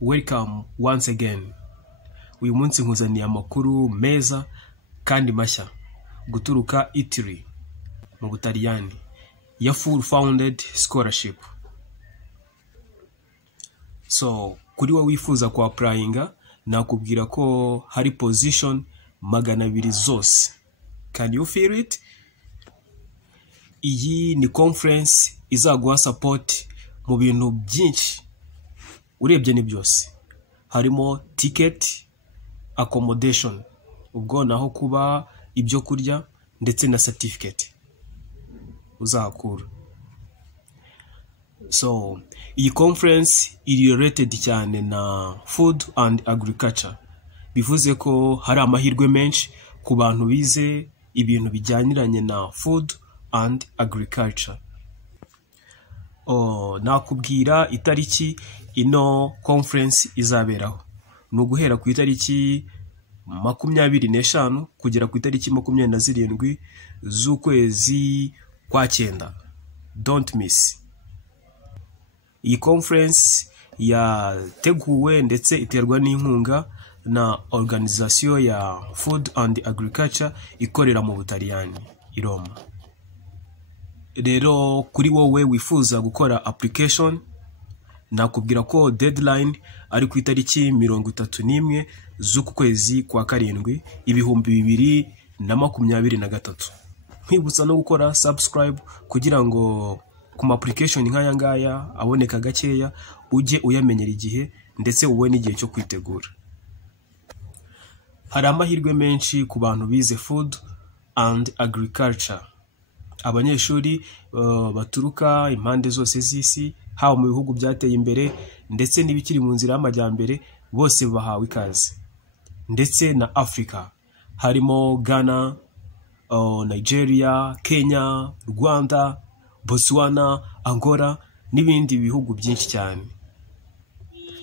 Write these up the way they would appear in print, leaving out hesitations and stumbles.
Welcome once again. Uyu munsi nkuzaniye amakuru meza kandi mashya guturuka Italy mu Butaliyani ya full funded scholarship. So kuri wowe wifuza kwa applyinga nakubwira ko hari position 200 zose. Can you feel it? Iyi ni conference izaguha support mu bintu byinshi. Urebye ni byose. Harimo ticket, accommodation, ubwo naho kuba, ibyo kurya ndetse na certificate uzakura. So iyi conference iri related cyane na food and agriculture. Bivuze ko hari amahirwe menshi ku bantu bize ibintu bijyaniranye na food and agriculture. Nakubwira itariki ino conference izaberaho. Nuguhera ku itariki 25 kugera ku itariki 27 z'ukwezi kwa 9. Don't miss. Iyi conference yateguwe ndetse iterwa n'inkunga na organisation ya Food and Agriculture ikorera mu Butaliyani i Roma. Rero kuri wowe wifuza gukora application nakubwira ko deadline ari ku itariki 31 z'ukwezi kwa 7 2023. Nkwibutsa no gukora subscribe kugira ngo ku application nk'aya ngaya aboneka gakeya ujye uyamenyera igihe ndetse ubone igihe cyo kwitegura. Hari amahirwe menshi ku bantu bize food and agriculture. Abanyeshuri baturuka impande zose z'isi, haba mu bihugu byateye imbere ndetse n'ibikiri mu nzira y'amajyambere, bose bahawe ikaze. Ndetse na Africa harimo Ghana, Nigeria, Kenya, Rwanda, Botswana, Angola n'ibindi bihugu byinshi cyane.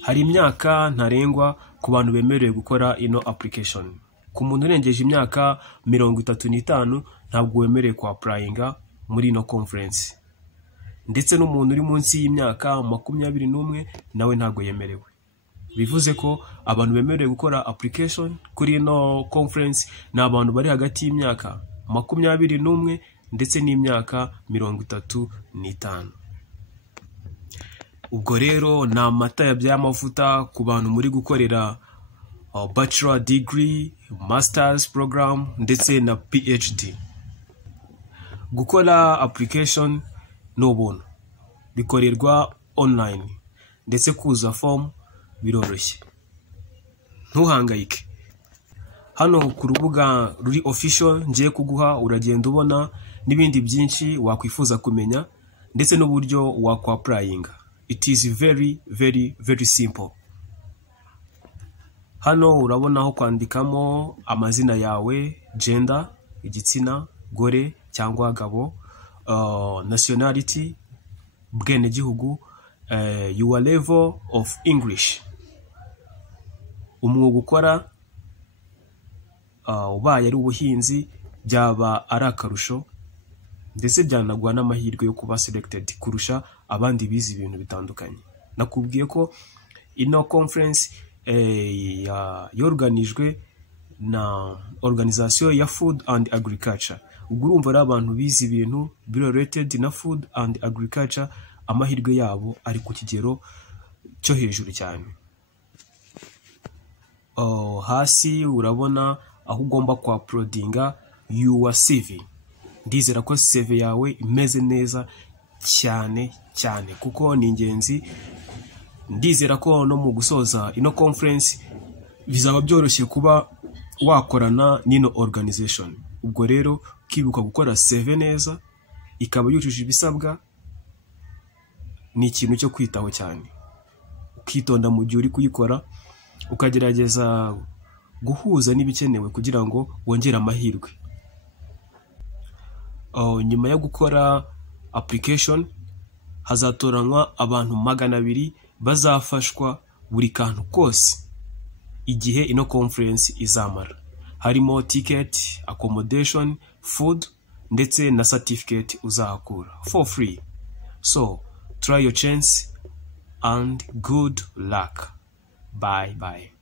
Hari imyaka ntarengwa ku bantu bemerewe gukora ino application. Ku muntu urengeje imyaka 35 ntabwo wemerewe kwa applyinga muri ino conference. Ndetse n'umuntu uri munsi y'imyaka 21 nawe ntabwo yemerewe. Bivuze ko abantu bemerewe gukora application kuri ino conference ni abantu bari hagati y'imyaka 21 ndetse n'imyaka 35. Ubwo rero na amata y'amavuta ku bantu muri gukorera bachelor degree, masters program ndetse na PhD. Gukora application n'ubuntu bikorerwa online ndetse kuza form biroroshye. Ntuhangayike. Hano ku rubuga ruri official ngiye kuguha uragenda ubona n'ibindi byinshi wakwifuza kumenya ndetse n'uburyo wakwa applyinga. It is very simple. Hano urabona aho kwandikamo amazina yawe, gender, igitsina, gore cyangwa gabo, nationality, ubwenegihugu, your level of English. Umwuga ukora ubaye ari ubuhinzi byaba ari akarusho ndetse byanagwa n'amahirwe yo kuba selected kurusha abandi bize ibintu bitandukanye. Nakubwiye ko ino conference yorganijwe na organisation ya Food and Agriculture. Ubwo urumva ari abantu bize ibintu related na food and agriculture, amahirwe yabo ari ku kigero cyo hejuru cyane. Hasi urabona aho ugomba kwa uploadinga your CV. Ndizera ko CV yawe imeze neza cyane kuko ni ingenzi. Ndizera ko no mu gusoza ino conference bizaba byoroshye kuba wakorana n'ino organization. Ubwo rero kibuka gukora CV neza ikaba yujuje ibisabwa, ni ikintu cyo kwitaho cyane. Ukitonda mu gihe uri kuyikora, ukagerageza guhuza n'ibikenewe kugira ngo wongere amahirwe. Nyuma yo gukora application hazatoranywa abantu 200 bazafashwa buri kantu kose igihe ino conference izamara. Harimo ticket, accommodation, food ndetse na certificate uzahakura for free. So try your chance and good luck. bye bye.